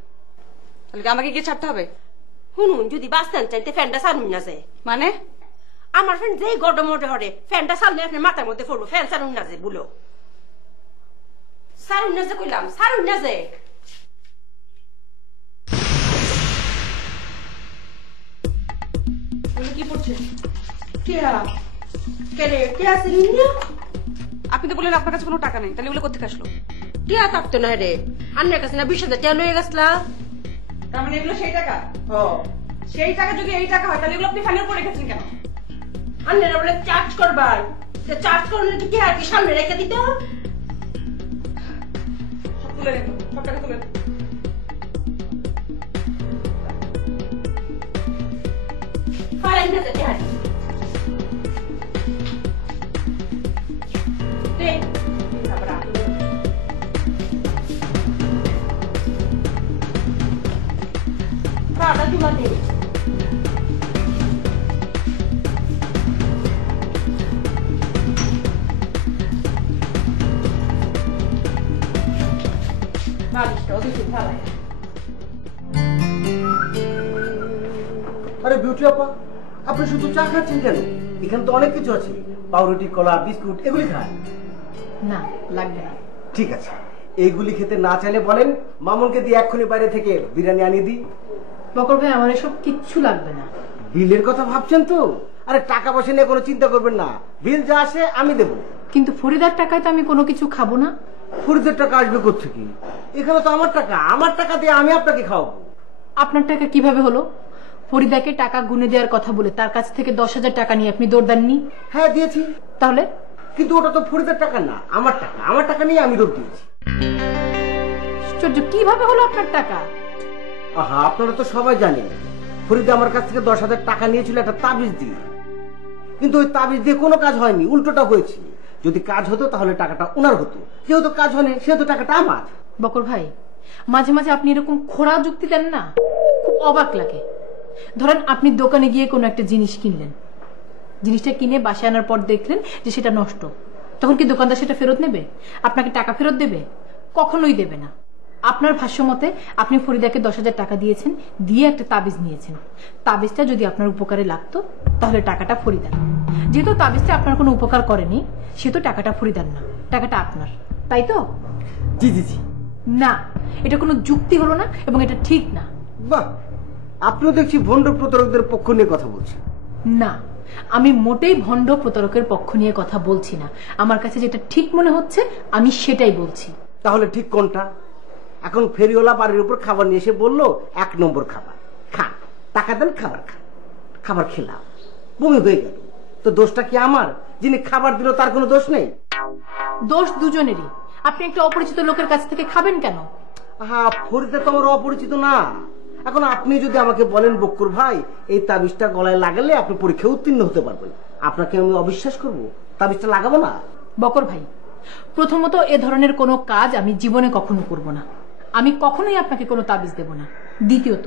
তাহলে আমাকে গিয়ে ছাড়তে হবে? শুনুন, যদি বাঁচতেন চাইতে ফ্যানটা ছাড়ুন না যে। মানে আমার ফ্যান যেই গরম মোটে হরে ফ্যানটা ছাড়লে আপনার মাথার মধ্যে পড়বো। ফ্যান ছাড়ুন না যে বলো, ছাড়ুন না যে কইলাম, ছাড়ুন না যে। কি পড়ছে? আপনি তো বললেন আপনার কাছে কোনো টাকা নেই, তাহলে এগুলো কোথেকে আসলো? টিয়া থাকতো না রে, আপনার কাছে না 20,000 টাকা লয়ে গেছলা। তার মানে এগুলো সেই টাকা? সেই টাকা যদি এই টাকা হয় তাহলে এগুলো আপনি ফ্যানের উপর রেখেছেন কেন? আপনারা বলে চার্জ করবার, চার্জ করলে কি আর কি সামনে রেখে দিতে? সব তুলে রেখো, সব টাকা তুলে রেখো। ফারাই না যেতে হয়। দে তারপর পাড়া দুলা দে। আরে বিউটি আপা, আপনি শুধু চা খাচ্ছেন কেন? এখানে তো অনেক কিছু আছে, পাউরুটি, কলা, বিস্কুট, এগুলি খান। না, লাগবে না। ঠিক আছে, এইগুলি খেতে না চাইলে বলেন, মামুনকে দিয়ে এক্ষুনি বাইরে থেকে বিরিয়ানি আনিয়ে দিই। বকর ভাই, আমার এসব কিচ্ছু লাগবে না। বিলের কথা ভাবছেন তো? আরে টাকা পয়সা নিয়ে কোনো চিন্তা করবেন না, বিল যা আসে আমি দেবো। কিন্তু ফরিদার টাকায় তো আমি কোনো কিছু খাবো না। ফরিদের টাকা আসবে কোত্থেকে? এখানে তো আমার টাকা, আমার টাকা দিয়ে আমি আপনাকে খাওয়াবো। আপনার টাকা কিভাবে হলো? ফরিদাকে টাকা গুনে দেওয়ার কথা বলে তার কাছ থেকে 10,000 টাকা নিয়ে আপনি দৌড় দেননি? হ্যাঁ দিয়েছি। তাহলে? কিন্তু ওটা তো ফরিদের টাকা না, আমার টাকা। আমার টাকা নিয়ে আমি দৌড় দিয়েছি। আশ্চর্য, কিভাবে হলো আপনার টাকা? আহা, আপনারা তো সবাই জানেন ফরিদা আমার কাছ থেকে 10,000 টাকা নিয়েছিল একটা তাবিজ দিয়ে। কিন্তু ওই তাবিজ দিয়ে কোনো কাজ হয়নি, উল্টোটা হয়েছে। যদি কাজ হতো তাহলে টাকাটা ওনার হতো, যেহেতু কাজ হয়নি সেহেতু টাকাটা আমার। বকর ভাই, মাঝে মাঝে আপনি এরকম খোড়া যুক্তি দেন না, খুব অবাক লাগে। ধরেন আপনি দোকানে গিয়ে কোনো একটা জিনিস কিনলেন, জিনিসটা কিনে বাসায় আনার পর দেখলেন যে সেটা নষ্ট, তখন কি দোকানদার সেটা ফেরত নেবে? আপনাকে টাকা ফেরত দেবে? কখনোই দেবে না। আপনার ভাষ্য মতে আপনি ফরিদাকে 10,000 টাকা দিয়েছেন, দিয়ে একটা তাবিজ নিয়েছেন। তাবিজটা যদি আপনার উপকারে লাগতো তাহলে টাকাটা ফরিদার। যেহেতু তাবিজটা আপনার কোনো উপকার করেনি, সেহেতু টাকাটা ফরিদার না, টাকাটা আপনার, তাই তো? জি জি জি। না, এটা কোনো যুক্তি হলো না এবং এটা ঠিক না। বাহ, আপনিও দেখছি ভণ্ড প্রতারকদের পক্ষ নিয়ে কথা বলছেন। না, আমি মোটেই ভণ্ড প্রতারকের পক্ষ নিয়ে কথা বলছি না। আমার কাছে যেটা ঠিক মনে হচ্ছে আমি সেটাই বলছি। তাহলে ঠিক কোনটা? এখন ফেরিওয়ালা বাড়ির উপর খাবার নিয়ে এসে বললো 1 নম্বর খাবার খান, টাকা দেন, খাবার খান। খাবার খেলাম, বমি হয়ে গেল, তো দোষটা কি আমার? যিনি খাবার দিল তার কোনো দোষ নেই? দোষ দুজনেরই। আপনি একটা অপরিচিত লোকের কাছ থেকে খাবেন কেন? হ্যাঁ, ফরিদা তো আমার অপরিচিত না। এখন আপনি যদি আমাকে বলেন বক্কুর ভাই এই তাবিজটা গলায় লাগালে আপনি পরীক্ষায় উত্তীর্ণ হতে পারবেন, আপনাকে আমি অবিশ্বাস করব? তাবিজটা লাগাবো না? বকর ভাই, প্রথমত এ ধরনের কোনো কাজ আমি জীবনে কখনো করব না। আমি কখনোই আপনাকে কোনো তাবিজ দেব না। দ্বিতীয়ত,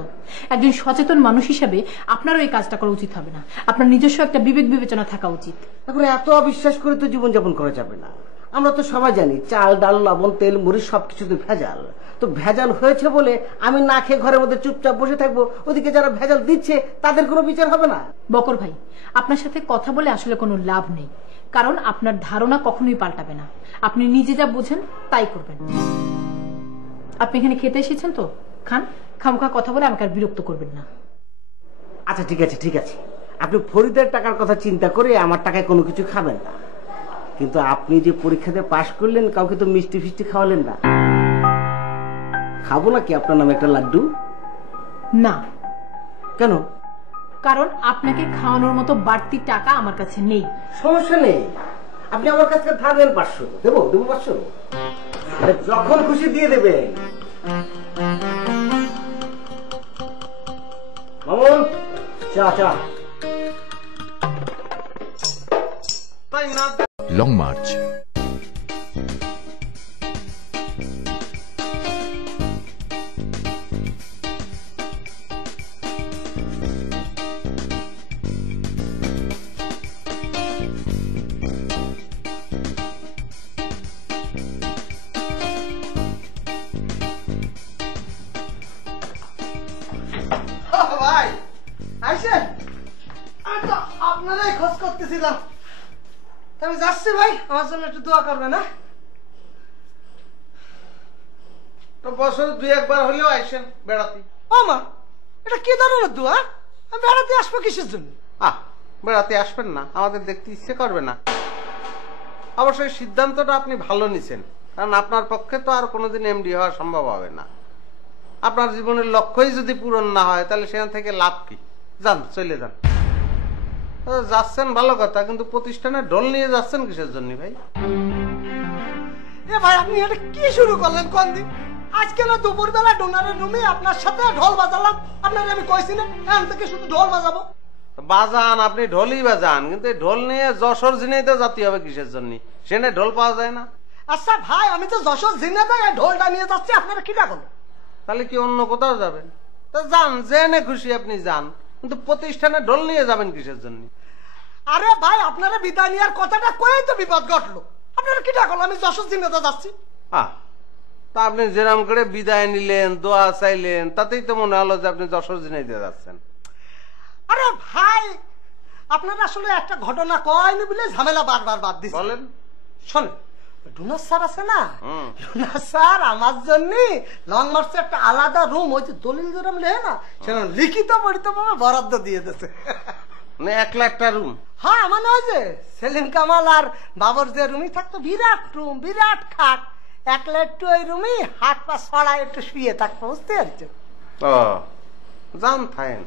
একজন সচেতন মানুষ হিসেবে আপনারও এই কাজটা করা উচিত হবে না। আপনার নিজস্ব একটা বিবেক বিবেচনা থাকা উচিত। এখন এত অবিশ্বাস করে তো জীবনযাপন করা যাবে না। আমরা তো সবাই জানি চাল, ডাল, লবণ, তেল, মরিচ সবকিছুতে ভেজাল। তো ভেজাল হয়েছে বলে আমি না খেয়ে ঘরের মধ্যে চুপচাপ বসে থাকবো, ওদিকে যারা ভেজাল দিচ্ছে তাদের কোনো বিচার হবে না? বকর ভাই, আপনার সাথে কথা বলে আসলে কোনো লাভ নেই, কারণ আপনার ধারণা কখনোই পাল্টাবে না। আপনি নিজে যা বোঝেন তাই করবেন। আপনি এখানে খেতে এসেছেন তো খান, খামখা কথা বলে আমাকে আর বিরক্ত করবেন না। আচ্ছা ঠিক আছে, ঠিক আছে, আপনি ফরিদের টাকার কথা চিন্তা করে আমার টাকায় কোনো কিছু খাবেন না। কিন্তু আপনি যে পরীক্ষাতে পাশ করলেন, কাউকে তো মিষ্টি ফিষ্টি খাওয়ালেন না। খাবো নাকি আপনার নামে একটা লাড্ডু? না। কেন? কারণ আপনাকে খাওয়ানোর মতো বাড়তি টাকা আমার কাছে নেই। সমস্যা নেই, আপনি আমার কাছে ধার দেন 500। দেবো 500, যখন খুশি দিয়ে দেবেন। মামুন, চা চা। Long March. ভাই আইসেন, আমি তো আপনারাই খোঁজ করতেছিলাম। আমি যাচ্ছি ভাই, আমার জন্য একটু দোয়া করবে না? তো বছর 2-1 বার হলেও আইসেন বেড়াতে। ও মা, এটা কি ধরনের দোয়া? আমি বেড়াতে আসবো কিসের জন্য? বেড়াতে আসবেন না, আমাদের দেখতে ইচ্ছে করবে না? অবশ্যই সিদ্ধান্তটা আপনি ভালো নিছেন, কারণ আপনার পক্ষে তো আর কোনোদিন এমডি হওয়া সম্ভব হবে না। আপনার জীবনের লক্ষ্যই যদি পূরণ না হয় তাহলে সেখান থেকে লাভ কি? যান, চলে যান। যাচ্ছেন ভালো কথা, কিন্তু প্রতিষ্ঠানে ঢোল নিয়ে যাচ্ছেন কিসের জন্য ভাই? এ ভাই, আপনি এটা কি শুরু করলেন কোন দিন? আজকে না দুপুরবেলা ডোনারের রুমে আপনার সাথে ঢোল বাজালাম। আপনার আমি কইছি না এখন থেকে শুধু ঢোল বাজাবো? বাজান, আপনি ঢোলই বাজান, কিন্তু ঢোল নিয়ে যশোর ঝিনাইদহ যেতে হবে কিসের জন্য? সেখানে ঢোল পাওয়া যায় না। আচ্ছা ভাই, আমি তো যশোর ঝিনাইদহ ঢোলটা নিয়ে যাচ্ছি, আপনারা কি ডাকল? তাহলে কি অন্য কোথাও যাবেন? তো যান, জেনে খুশি আপনি যান, কিন্তু প্রতিষ্ঠানে ঢোল নিয়ে যাবেন কিসের জন্য? আরে ভাই, আপনারা বিদায় নেওয়ার কথাটা কয়েই তো বিপদ ঘটলো। আপনারা কি ডাকল? আমি যশোর ঝিনাইদহ যাচ্ছি। তা আপনি যেরাম করে বিদায় নিলেন, দোয়া চাইলেন, তাতেই তো মনে হলো যে আপনি যশোর ঝিনাইদহ যাচ্ছেন। আরে ভাই, আপনার আসলে একটা ঘটনা কয়নি বলে ঝামেলা বারবার বাদ দিচ্ছি। বলেন। শোনেন, ডুনাস স্যার আছে না, ডুনাস স্যার আমার জন্য লং মার্চে একটা আলাদা রুম, ওই যে দলিল যেরকম লেহে না, সেরকম লিখিত পড়িত ভাবে বরাদ্দ দিয়ে দিয়েছে। মানে একলা একটা রুম? হ্যাঁ, মানে ওই যে সেলিম কামাল আর বাবর যে রুমই থাকতো, বিরাট রুম, বিরাট খাট, একলা একটু ওই রুমই হাত পা ছড়ায় একটু শুয়ে থাকতো, বুঝতে পারছো? ও জান থাকেন,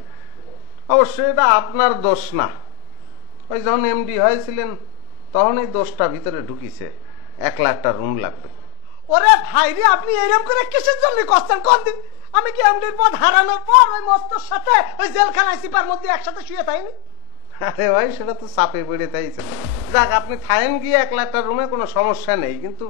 অবশ্য এটা আপনার দোষ না। ওই যখন এমডি হয়েছিলেন তখন এই দোষটা ভিতরে ঢুকিছে, একলা একটা রুম লাগবে। ওরে ভাই রে, আপনি এরকম করে কিসের জন্য করছেন কোন দিন? আমি কি এমডির পদ হারানোর পর ওই মস্তর সাথে ওই জেলখানায় সিপার মধ্যে একসাথে শুয়ে থাইনি? আরে ভাই, সেটা তো চাপে পড়ে তাইছে। যাক, আপনি থাকেন গিয়ে একলা একটা রুমে, কোনো সমস্যা নেই, কিন্তু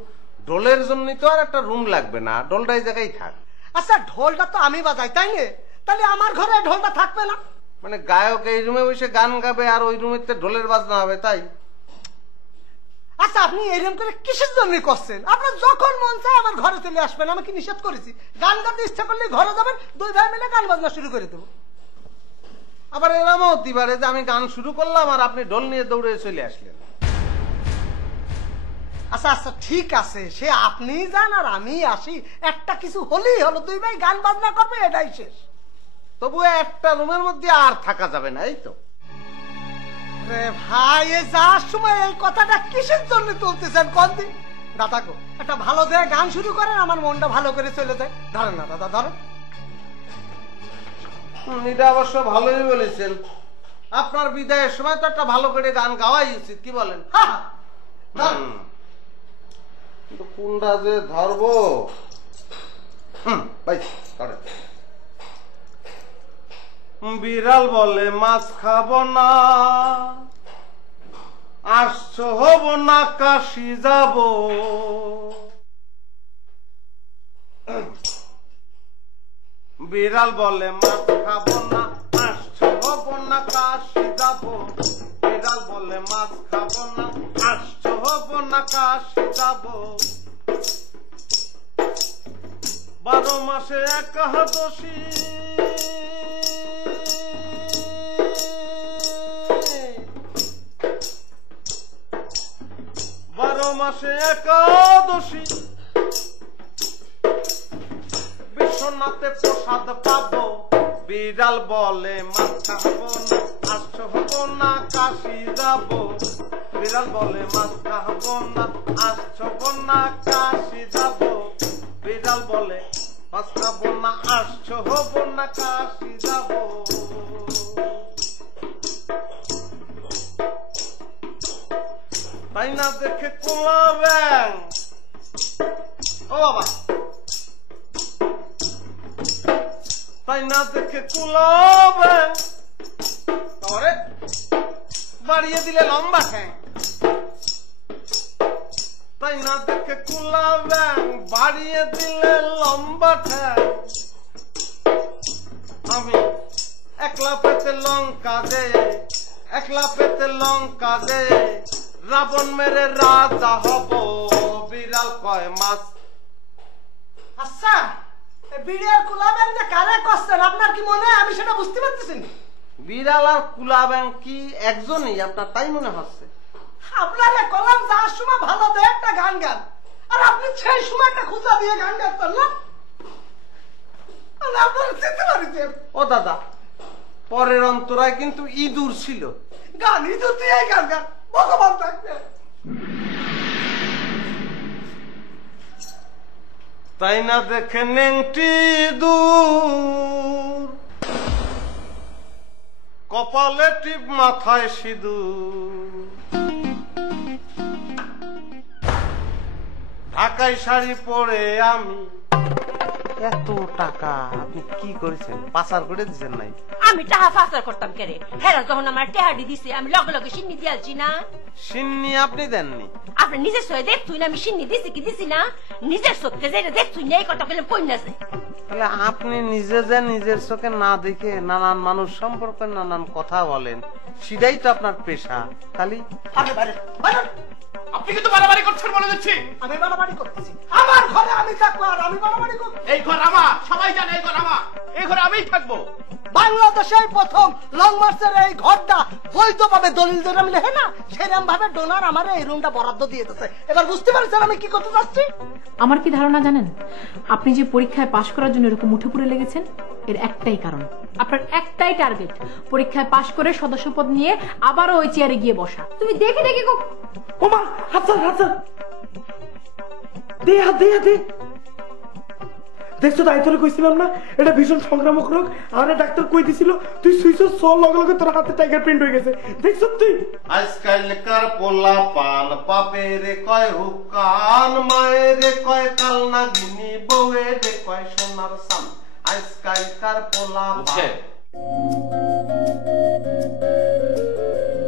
ঢোলের জন্যই তো আর একটা রুম লাগবে না, ঢোলটা এই জায়গায় থাক। আচ্ছা, ঢোলটা তো আমি বাজাই, তাই না? তাহলে আমার ঘরে ঢোলটা থাকবে না? মানে গায়ক এই রুমে বসে গান গাবে আর ওই রুমে ঢোলের বাজনা হবে, তাই? আচ্ছা, আপনি এরকম করে কিসের জন্য করছেন? আপনার যখন মন চায় আমার ঘরে চলে আসবেন, আমি কি নিষেধ করেছি? গান গাতে ইচ্ছা করলে ঘরে যাবেন, দুই ভাই মিলে গান বাজনা শুরু করে দেবো। আবার এরকমও হতে পারে যে আমি গান শুরু করলাম আর আপনি ঢোল নিয়ে দৌড়ে চলে আসলেন। আচ্ছা আচ্ছা, ঠিক আছে, সে আপনি যান আর আমি আসি, একটা কিছু হলেই হলো, দুই ভাই গান বাজনা করবে, এটাই শেষ। তবু একটা রুমের মধ্যে আর থাকা যাবে না, এই তো? ভাই, এই যাওয়ার সময় এই কথাটা কিসের জন্য তুলতেছেন কোন দিন? দাদা গো, একটা ভালো দেয় গান শুরু করেন, আমার মনটা ভালো করে চলে যায়। ধরেন না দাদা, ধরেন। এটা অবশ্য ভালোই বলেছেন। আপনার বিদায়ের সময় তো একটা ভালো করে গান গাওয়াই উচিত, কি বলেন? কিন্তু কোনটা যে ধরবো? ভাই ধরেন। বিড়াল বলে মাছ খাবো না, আসছো হব না, কাশি যাব। বিড়াল বলে মাছ খাবো না, আসছো হব না, কাশি যাব। বিড়াল বলে মাছ খাবো না, আসছো হব না, কাশি যাব। 12 মাসে একাদশী, 12 মাসে একাদশী, বিশ্বনাথে প্রসাদ পাবো। বিড়াল বলে মাছ খাবো না, আসছো হব না, কাশি যাব। বিড়াল বলে মাছ খাবো না, আসছো হব না, কাশি যাব। বিড়াল বলে মাছ খাবো না, আসছো হব না, কাশি যাব। তাই না দেখে কোলাবেন, ও বাবা, তাই না দেখে কুলাবেন, তারপরে বাড়িয়ে দিলে লম্বা ঠ্যাং। তাই না দেখে কুলাবেন, বাড়িয়ে দিলে লম্বা ঠ্যাং। আমি একলা পেতে লঙ্কা দে, একলা পেতে লঙ্কা দে, রাবণ মেরে রাজা হব। বিড়াল কয় মাছ। আচ্ছা, বিড়াল কুলাবেন যে কারে করছেন, আপনার কি মনে হয়? আমি সেটা বুঝতে পারতেছি না। বিড়াল আর কুলাবেন কি একজনই আপনার, তাই মনে হচ্ছে? আপনারা কলম যাওয়ার সময় ভালো দেয় একটা গান গান, আর আপনি সেই সময় একটা খুঁজা দিয়ে গান গাচ্ছেন না? আপনারা চিনতে পারিছেন? ও দাদা, পরের অন্তরায় কিন্তু ইঁদুর ছিল। গান ইঁদুর দিয়ে গান গান, ভগবান থাকবে। তাই না দেখে নেংটি দূর, কপালে টিপ, মাথায় সিঁদুর, ঢাকাই শাড়ি পরে আমি। এত টাকা আপনি কি করেছেন? পাচার করে দিচ্ছেন নাই? আমি টাকা পাচার করতাম কেরে? হেরা যখন আমার টেহাডি দিছে, আমি লগে লগে সিন্নি দিয়েছি না। সিন্নি আপনি দেননি? আপনি নিজের চোখে দেখতুই না আমি সিন্নি দিছি কি দিছি না? নিজের চোখে যেটা দেখতুই না, এই কথা বলে পড়ছে। তাহলে আপনি নিজে যে নিজের চোখে না দেখে নানান মানুষ সম্পর্কে নানান কথা বলেন, সেটাই তো আপনার পেশা। খালি আপনি কিন্তু বাড়াবাড়ি করছেন বলে দিচ্ছি। আমি বাড়াবাড়ি করতেছি? আমার ঘরে আমি থাকবো আর আমি বাড়াবাড়ি করব? এই ঘর আমার, সবাই জানে এই ঘর আমার, এই ঘরে আমিই থাকবো। বাংলাদেশে প্রথম লং মার্চের এই ঘরটা বৈধভাবে দলিল ধরে আমি লেখে না সেরকম ভাবে ডোনার আমার এই রুমটা বরাদ্দ দিয়ে দিতেছে। এবার বুঝতে পারছেন আমি কি করতে চাচ্ছি? আমার কি ধারণা জানেন, আপনি যে পরীক্ষায় পাশ করার জন্য এরকম উঠে পড়ে লেগেছেন এর একটাই কারণ, আপনার একটাই টার্গেট, পরীক্ষায় পাশ করে সদস্যপদ নিয়ে আবারও ওই চেয়ারে গিয়ে বসা। তুমি দেখে দেখে ওমা হাত দে হাত দে। দেখছো তাই তোরে কইছিলাম না এটা ভীষণ সংক্রামক রোগ। আরে ডাক্তার কই দিছিল তুই সুইচ সল লগে লগে তোর হাতে টাইগার প্রিন্ট হয়ে গেছে। দেখছো তুই আজকালকার পোলা পান বাপেরে কয় হুকান মায়েরে কয় কালনা গিনি বউয়েরে কয় সোনার সান। আজকালকার পোলা পান